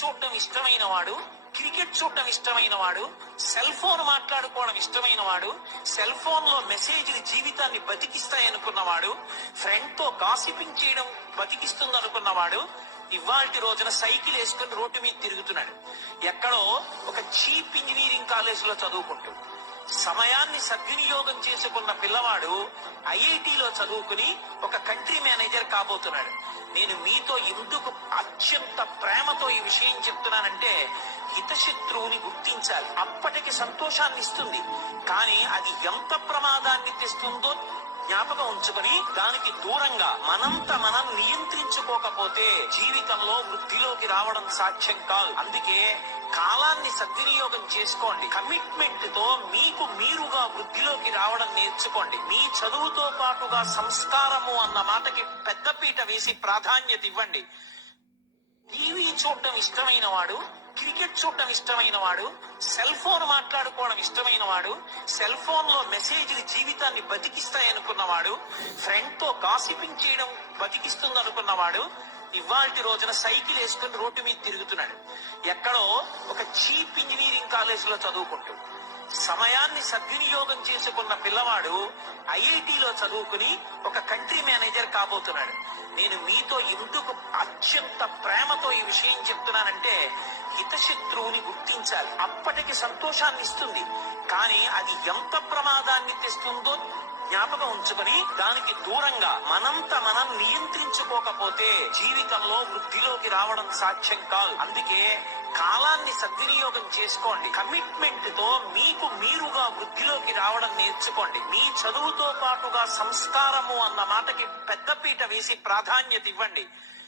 చూడడం ఇష్టమైన వాడు, క్రికెట్ చూడడం ఇష్టమైన వాడు, సెల్ ఫోన్ మాట్లాడుకోవడం ఇష్టమైన వాడు, సెల్ ఫోన్ లో మెసేజ్లు జీవితాన్ని బతికిస్తాయనుకున్నవాడు, ఫ్రెండ్ తో గాసిపింగ్ చేయడం బతికిస్తుంది అనుకున్నవాడు ఇవాల్టి రోజున సైకిల్ వేసుకుని రోడ్డు మీద తిరుగుతున్నాడు. ఎక్కడో ఒక చీప్ ఇంజనీరింగ్ కాలేజీలో చదువుకుంటూ సమయాన్ని సద్వినియోగం చేసుకున్న పిల్లవాడు ఐఐటిలో చదువుకుని ఒక కంట్రీ మేనేజర్ కాబోతున్నాడు. నేను మీతో ఎందుకు అత్యంత ప్రేమతో ఈ విషయం చెప్తున్నానంటే, హితశత్రువుని గుర్తించాలి. అప్పటికి సంతోషాన్ని ఇస్తుంది, కానీ అది ఎంత ప్రమాదాన్ని తెస్తుందో జ్ఞాపకం ఉంచుకొని దానికి దూరంగా మనంత మనం నియంత్రించుకోకపోతే జీవితంలో వృద్ధిలోకి రావడం సాధ్యం కాదు. అందుకే కాలాన్ని సద్వినియోగం చేసుకోండి. కమిట్మెంట్ తో మీకు మీరుగా వృద్ధిలోకి రావడం నేర్చుకోండి. మీ చదువుతో పాటుగా సంస్కారము అన్న మాటకి పెద్దపీట వేసి ప్రాధాన్యత ఇవ్వండి. టీవీ చూడటం ఇష్టమైన వాడు, క్రికెట్ చూడటం ఇష్టమైన వాడు, సెల్ ఫోన్ మాట్లాడుకోవడం ఇష్టమైన వాడు, సెల్ ఫోన్ లో మెసేజ్లు జీవితాన్ని బతికిస్తాయనుకున్నవాడు, ఫ్రెండ్ తో గాసిపింగ్ చేయడం బతికిస్తుంది అనుకున్నవాడు ఇవాల్టి రోజున సైకిల్ వేసుకుని రోడ్డు మీద తిరుగుతున్నాడు. ఎక్కడో ఒక చీప్ ఇంజనీరింగ్ కాలేజీలో చదువుకుంటూ సమయాన్ని సద్వినియోగం చేసుకున్న పిల్లవాడు ఐఐటిలో చదువుకుని ఒక కంట్రీ మేనేజర్ కాబోతున్నాడు. నేను మీతో ఎందుకు అత్యంత ప్రేమతో ఈ విషయం చెప్తున్నానంటే, హితశత్రువుని గుర్తించాలి. అప్పటికి సంతోషాన్ని ఇస్తుంది, కానీ అది ఎంత ప్రమాదాన్ని తెస్తుందో జ్ఞాపకం ఉంచుకొని దానికి దూరంగా మనంత మనం నియంత్రించుకోకపోతే జీవితంలో వృద్ధిలోకి రావడం సాధ్యం కాదు. అందుకే కాలాన్ని సద్వినియోగం చేసుకోండి. కమిట్మెంట్ తో మీకు మీరుగా వృద్ధిలోకి రావడం నేర్చుకోండి. మీ చదువుతో పాటుగా సంస్కారము అన్న మాటకి పెద్దపీట వేసి ప్రాధాన్యత ఇవ్వండి.